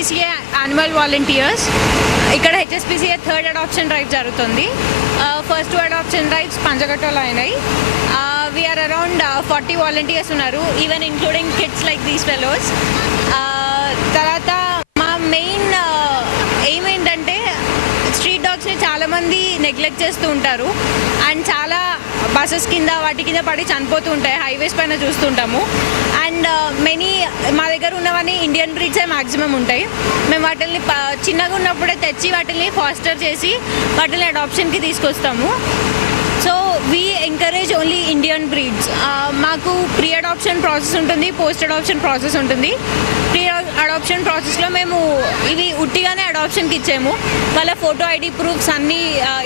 హెచ్ఎస్పీసీఏ animal volunteers. ఇక్కడ హెచ్ఎస్పీసీఏ third adoption drive జరుగుతుంది. First 2 adoption drives పంజగట్టలో అయినాయి. వీఆర్ అరౌండ్ 40 వాలంటీర్స్ ఉన్నారు, even including kids like these fellows. తర్వాత మా మెయిన్ ఎయిమ్ ఏంటంటే స్ట్రీట్ డాగ్స్ని చాలామంది నెగ్లెక్ట్ చేస్తూ ఉంటారు అండ్ చాలా బస్సెస్ కింద వాటి కింద పడి చనిపోతూ ఉంటాయి, హైవేస్ పైన చూస్తుంటాము. అండ్ మా దగ్గర ఉన్నవన్నీ ఇండియన్ బ్రీడ్సే మ్యాక్సిమం ఉంటాయి. మేము వాటిని చిన్నగా ఉన్నప్పుడే తెచ్చి వాటిని ఫాస్టర్ చేసి వాటిని అడాప్షన్కి తీసుకొస్తాము. So we encourage only Indian breeds. మాకు ప్రీ అడాప్షన్ ప్రాసెస్ ఉంటుంది, పోస్ట్ అడాప్షన్ ప్రాసెస్ ఉంటుంది. ప్రీ అడాప్షన్ ప్రాసెస్లో మేము ఇవి ఉట్టిగానే అడాప్షన్కి ఇచ్చాము. వాళ్ళ ఫోటో ఐడి ప్రూఫ్స్ అన్నీ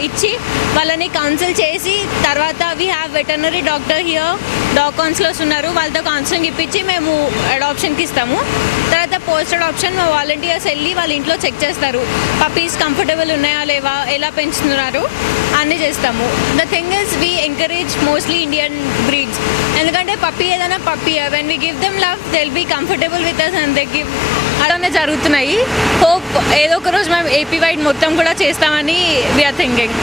ఇచ్చి వాళ్ళని కౌన్సిల్ చేసి తర్వాత we have veterinary doctor here, dog counsellors ఉన్నారు, వాళ్ళతో కౌన్సిలింగ్ ఇప్పించి మేము అడాప్షన్కి ఇస్తాము. తర్వాత పోస్ట్ అడాప్షన్ మా వాలంటీర్స్ వెళ్ళి వాళ్ళ ఇంట్లో చెక్ చేస్తారు, పప్పీస్ కంఫర్టబుల్ ఉన్నాయా లేవా, ఎలా పెంచుతున్నారు అన్నీ చేస్తాము. The thing is we encourage mostly Indian breeds. ఎందుకంటే పప్పీ ఏదైనా puppy, when we give them love they will be comfortable with us and they give. అలానే జరుగుతున్నాయి. హోప్ ఏదో ఒక రోజు మేము ఏపీ వైడ్ మొత్తం కూడా చేస్తామని వీఆర్ థింకింగ్.